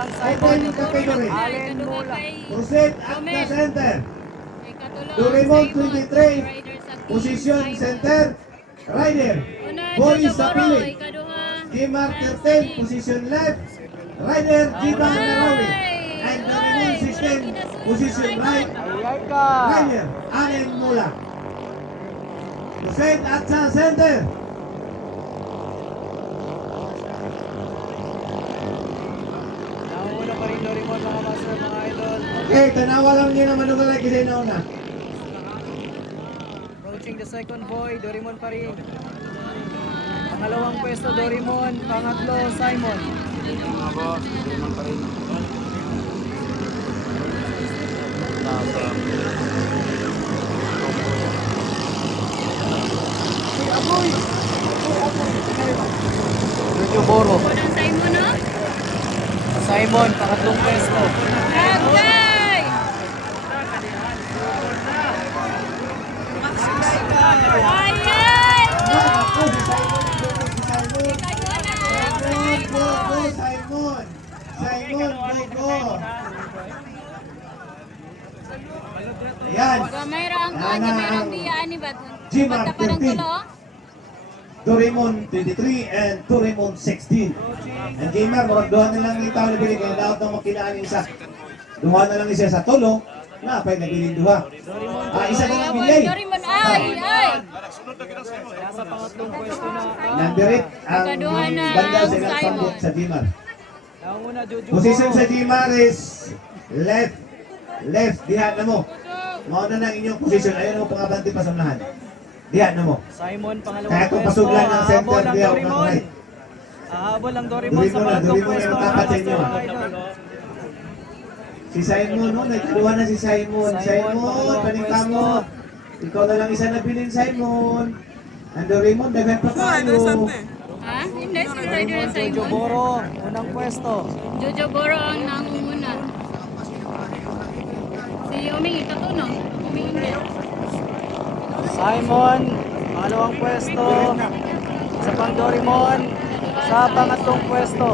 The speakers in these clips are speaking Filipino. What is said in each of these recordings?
Isang Open Simon. yung category. Allen Mula. Proceed at the center. Doraemon 23, position center. Rider, Boy sa piling. Jimar 13, position left. Rider, Jibang Narawi. And Doraemon 16, position right. Ayay ka. Rider, Allen Mula. Proceed at sa center. Nauna pa rin Doraemon mga master, mga idol. Okay, tanawa lang niyo naman nung kalay kasi nauna. Approaching the second boy, Doraemon pa rin. Pangalawang pwesto, Doraemon. Pangatlo, Simon. Mga boss, Doraemon pa rin. Jojo Boro. Simon, no? Simon, pangatlong pwesto. Okay! Ayay! Ako, si Simon. Simon, go, Simon. Simon, go. Ayan. Gamay ang kanya, merong diyan ni Bat. Jimar Bata pa ng 13. tulo. Doraemon 23 and Doraemon 16. And gamer, murag duha na lang yung tao na bilig. Kaya dapat nang makinaan isa. Duha na lang isa sa tulo. Na, pa'y nabiling duha. Isa na lang bilay. Doraemon, ay! Kaya sa pangatlong pwesto na. Number 8, ang Ikaduha na banda ang sa ilang Simon. pambot sa Jimar. Nauna Jojo Position Boro. sa Jimar is left. Left, diha na mo. Mauna na ang inyong position. Ayaw na mo pangabante pa sa unahan. Diha na mo. Simon, pangalawang Kaya kung pwesto. pasuglan ng center, Hahabol ang diha o Doraemon. right. Hahabol ang Doraemon sa pangatlong Doraemon pwesto. ang tapat sa inyo. mga idol. Si Simon, no? Nagkaluha na si Simon. Simon, paningka mo. Ikaw na lang isa na bilin, Simon. Ang Doraemon, daghan pa tayo. Ha? Hindi, si Rider na Jojo Simon. Boro, unang pwesto. Jojo Boro ang nangunguna. Si Uming, ito to, no? Uming hindi. Simon, pangalawang pwesto. Isa pang Doraemon sa pangatlong pwesto.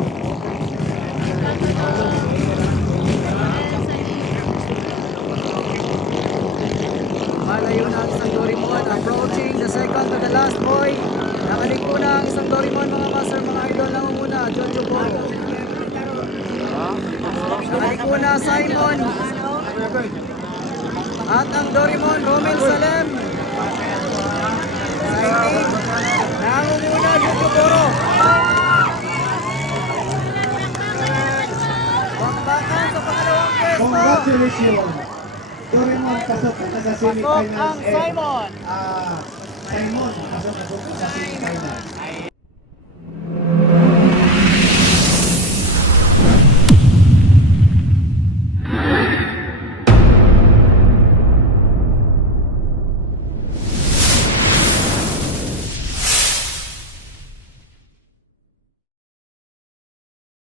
Malayo na ang isang Doraemon, approaching the second to the last boy. Nakaligpo na ang isang Doraemon, mga master, mga idol. Nangunguna, Jojo Boro. Nakaligpo na Simon. At ang Doraemon, Romel Salem. Exciting. Nangunguna, Jojo Boro. Bakbakan sa pangalawang pwesto. Congratulations! Doraemon, pasok ka na sa Pasok semifinals. ang Simon. Simon, pasok ka sa semifinals.